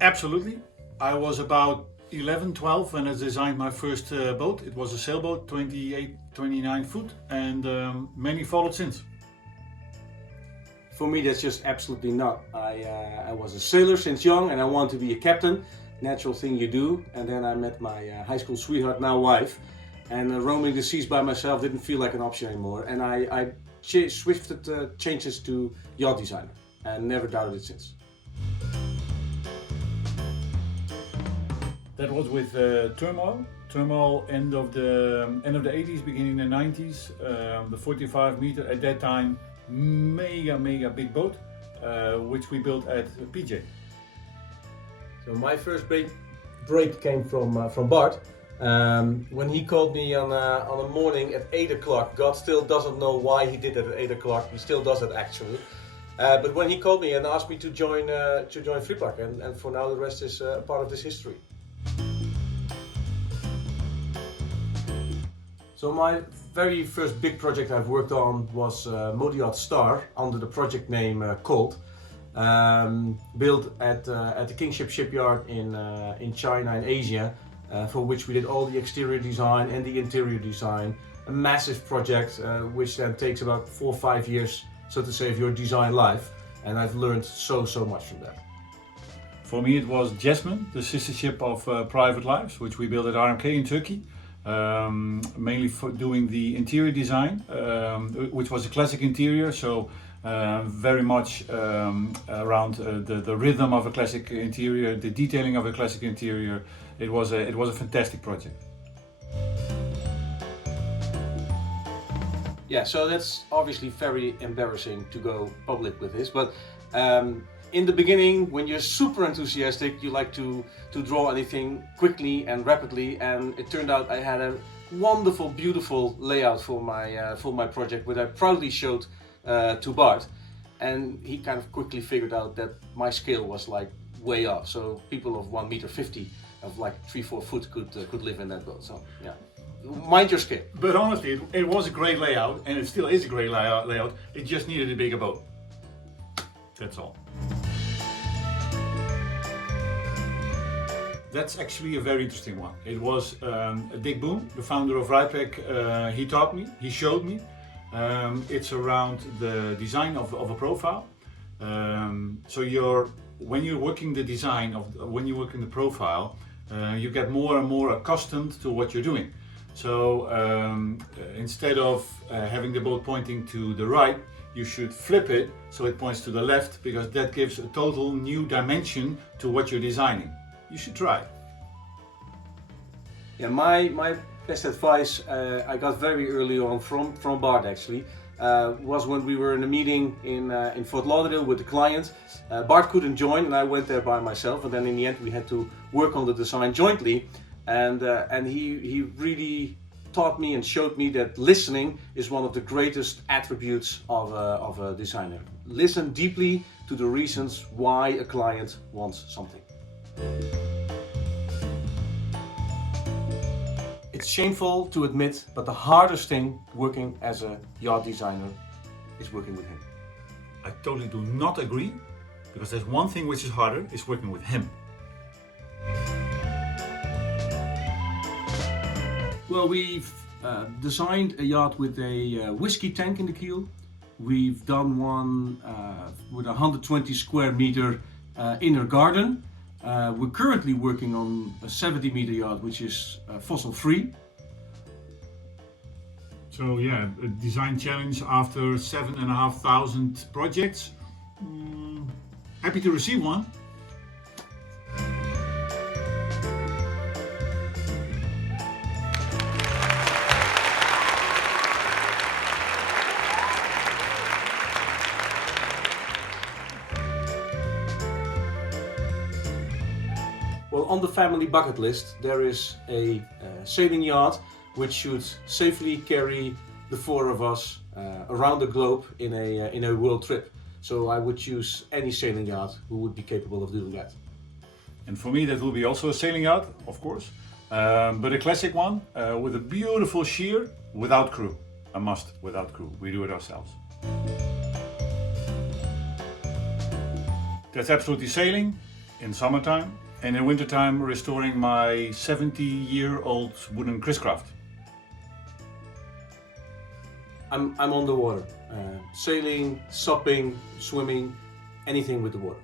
Absolutely. I was about 11, 12 when I designed my first boat. It was a sailboat, 28, 29 foot, and many followed since. For me, that's just absolutely not. I was a sailor since young and I want to be a captain. Natural thing you do. And then I met my high school sweetheart, now wife. And roaming the seas by myself didn't feel like an option anymore. And I swifted changes to yacht designer and never doubted it since. That was with Turmoil. Turmoil, end of the 80s, beginning of the 90s. The 45 meter at that time, mega big boat, which we built at PJ. So my first break came from Bart. When he called me on a morning at 8 o'clock. God still doesn't know why he did it at 8 o'clock. He still does it actually. But when he called me and asked me to join Vripack, and for now the rest is part of this history. So my very first big project I've worked on was Waab Star under the project name Colt, built at the Kingship shipyard in China and Asia, for which we did all the exterior design and the interior design. A massive project which then takes about 4 or 5 years, so to say, of your design life, and I've learned so much from that. For me it was Jasmine, the sister ship of Private Lives, which we built at RMK in Turkey. Mainly for doing the interior design, which was a classic interior, so very much around the rhythm of a classic interior, the detailing of a classic interior. It was a fantastic project. Yeah, so that's obviously very embarrassing to go public with this, but in the beginning, when you're super enthusiastic, you like to draw anything quickly and rapidly, and it turned out I had a wonderful, beautiful layout for my project, which I proudly showed to Bart, and he kind of quickly figured out that my scale was like way off. So people of 1.50 meters of like 3-4 foot could live in that boat. So yeah, mind your scale. But honestly, it was a great layout, and it still is a great layout. It just needed a bigger boat. That's all. That's actually a very interesting one. It was Dick Boone, the founder of Vripack. He taught me, he showed me. It's around the design of a profile. So when you're working the design when you're working the profile, you get more and more accustomed to what you're doing. So instead of having the boat pointing to the right, you should flip it so it points to the left, because that gives a total new dimension to what you're designing. You should try. Yeah, my best advice I got very early on from Bart actually was when we were in a meeting in Fort Lauderdale with the client. Bart couldn't join and I went there by myself, and then in the end we had to work on the design jointly, and he really taught me and showed me that listening is one of the greatest attributes of a designer. Listen deeply to the reasons why a client wants something. It's shameful to admit, but the hardest thing working as a yacht designer is working with him. I totally do not agree, because there's one thing which is harder, is working with him. Well, we've designed a yacht with a whisky tank in the keel. We've done one with a 120 square meter inner garden. We're currently working on a 70 meter yacht, which is fossil free. So yeah, a design challenge after 7,500 projects. Happy to receive one. Well, on the family bucket list there is a sailing yacht which should safely carry the 4 of us around the globe in a world trip. So I would choose any sailing yacht who would be capable of doing that. And for me that will be also a sailing yacht, of course, but a classic one with a beautiful sheer without crew. A must without crew. We do it ourselves. That's absolutely sailing in summertime, and in wintertime restoring my 70-year-old wooden Chris-Craft. I'm on the water, sailing, supping, swimming, anything with the water.